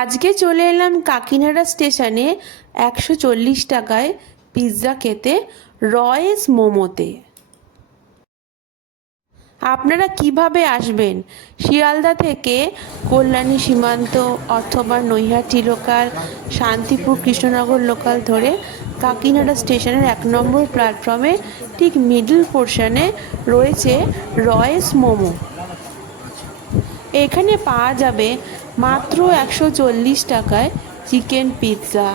আজকে চলে এলাম কাকিনাড়া স্টেশনে 140 টাকায় পিৎজা খেতে রয়েস মোমোতে। আপনারা কিভাবে আসবেন? শিয়ালদা থেকে কল্যাণী সীমান্ত অথবা নৈহাটি লোকাল, শান্তিপুর কৃষ্ণনগর লোকাল ধরে কাকিনাড়া স্টেশনের 1 নম্বর প্ল্যাটফর্মে ঠিক মিডল পোর্শনে রয়েছে রয়েস মোমো। এখানে পাওয়া যাবে মাত্র 140 টাকায় চিকেন পিৎজা,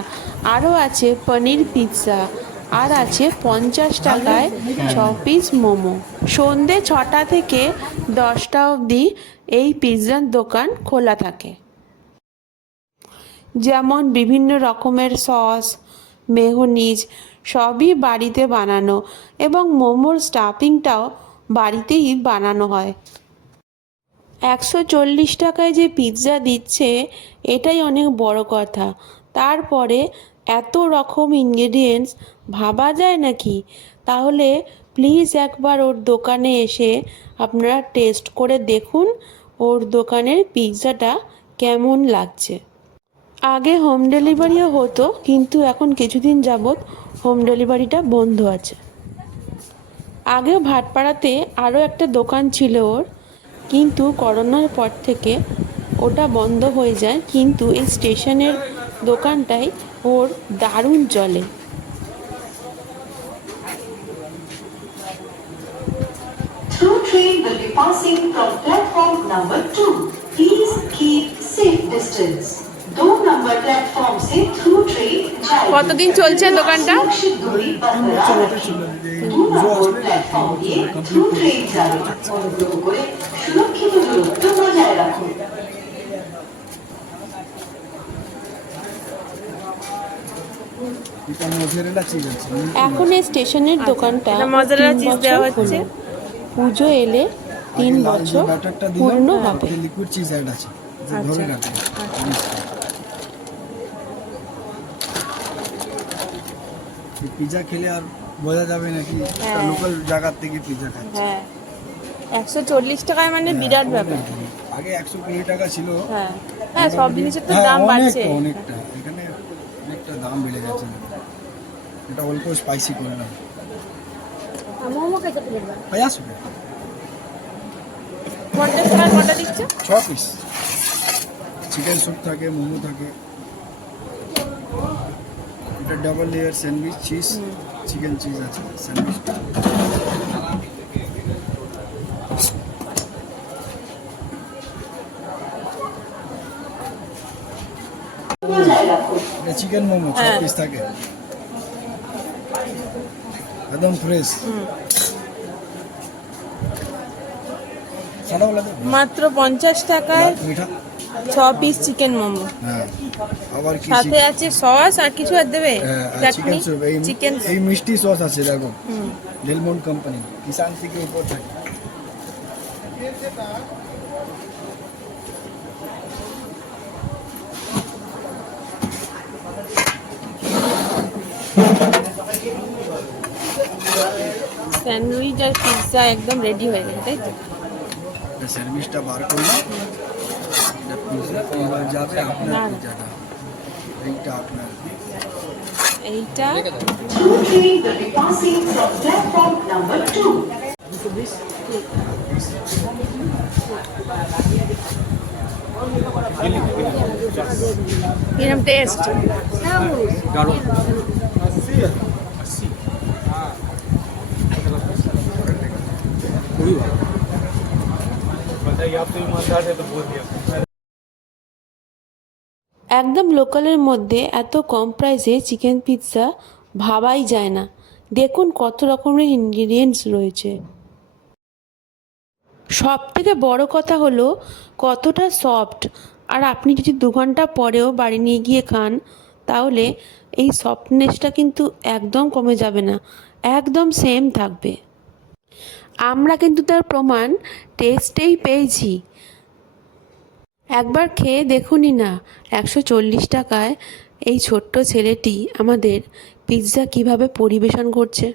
আরও আছে পনির পিৎজা, আর আছে 50 টাকায় 6 পিস মোমো। সন্ধে 6টা থেকে 10টা অবধি এই পিৎজার দোকান খোলা থাকে। যেমন বিভিন্ন রকমের সস, মেয়োনিজ সবই বাড়িতে বানানো এবং মোমোর স্টাফিংটাও বাড়িতেই বানানো হয়। 140 টাকায় যে পিৎজা দিচ্ছে এটাই অনেক বড় কথা। তারপরে এত রকম ইনগ্রেডিয়েন্টস ভাবা যায় নাকি? তাহলে প্লিজ একবার ওর দোকানে এসে আপনারা টেস্ট করে দেখুন ওর দোকানের পিৎজাটা কেমন লাগছে। আগে হোম ডেলিভারিও হতো, কিন্তু এখন কিছুদিন যাবৎ হোম ডেলিভারিটা বন্ধ আছে। আগেও ভাটপাড়াতে আরও একটা দোকান ছিল ওর, কিন্তু করোনার পর থেকে ওটা বন্ধ হয়ে যায়। কিন্তু এই স্টেশনের দোকানটাই ওর দারুণ চলে। Through train will be passing from platform number 2. Please keep safe distance. 2 number platform से through train जाएगी। কতদিন চলছে দোকানটা? सुरक्षित दूरी बरकरार रखें। 2 নম্বর প্ল্যাটফর্ম দিয়ে through train যাবে। অনুগ্রহ করে সুরক্ষিত দূরত্ব বজায় রাখুন। এখন এই স্টেশনের দোকানটা মজাদার চিজ দেওয়া হচ্ছে। পুজো এলে 3 বছর পূর্ণ হবে। লিকুইড চিজ অ্যাড আছে, ধরে রাখুন। পিৎজা খেলে আর বোঝা যাবে না কি লোকাল জায়গা থেকে পিৎজা খাচ্ছে। হ্যাঁ, 140 টাকায় মানে বিরাট ব্যাপার। আগে 120 টাকা ছিল। হ্যাঁ হ্যাঁ, সব জিনিসের তো দাম বাড়ছে। অনেকটা এখানে অনেকটা দাম বেড়ে গেছে। এটা অল্প স্পাইসি করলাম। মোমো কত প্লেট? 50 টাকা। 50 টাকায় কটা দিচ্ছে? 6 পিস চিকেন স্যুপ থাকে, মোমো থাকে। এটা double layer sandwich, cheese chicken cheese আছে স্যান্ডউইচটা। এটা চিকেন মোমো 6 পিস থাকে, একদম ফ্রেশ। মাত্র 50 টাকায় 6 পিস চিকেন মোমো। হ্যাঁ, আবার কি সাথে আছে সস আর কিছু আর দেবে? চিকেন স্যুপ, চিকেন এই মিষ্টি সস আছে দেখো, ডেলমন্ট কোম্পানি, কিষান থেকে উপর থাকে। স্যান্ডউইচ আর পিৎজা একদম রেডি হয়ে গেছে, তাই তো? স্যান্ডউইচটা বার করলাম, এটা পিৎজা এবার যাবে আপনার পিৎজাটা। এইটা আপনার, এইটা Through train will be passing from platform number 2. কিরম টেস্ট? একদম লোকালের মধ্যে এত কম প্রাইসে চিকেন পিৎজা ভাবাই যায় না। দেখুন কত রকমের ইনগ্রিডিয়েন্টস রয়েছে। সব থেকে বড় কথা হলো কতটা সফট। আর আপনি যদি 2 ঘন্টা পরেও বাড়ি নিয়ে গিয়ে খান তাহলে এই সফটনেসটা কিন্তু একদম কমে যাবে না, একদম সেম থাকবে। আমরা কিন্তু তার প্রমাণ টেস্টেই পেয়েছি। একবার খেয়ে দেখুনই না 140 টাকায় এই ছোট্ট ছেলেটি আমাদের পিৎজা কিভাবে পরিবেশন করছে।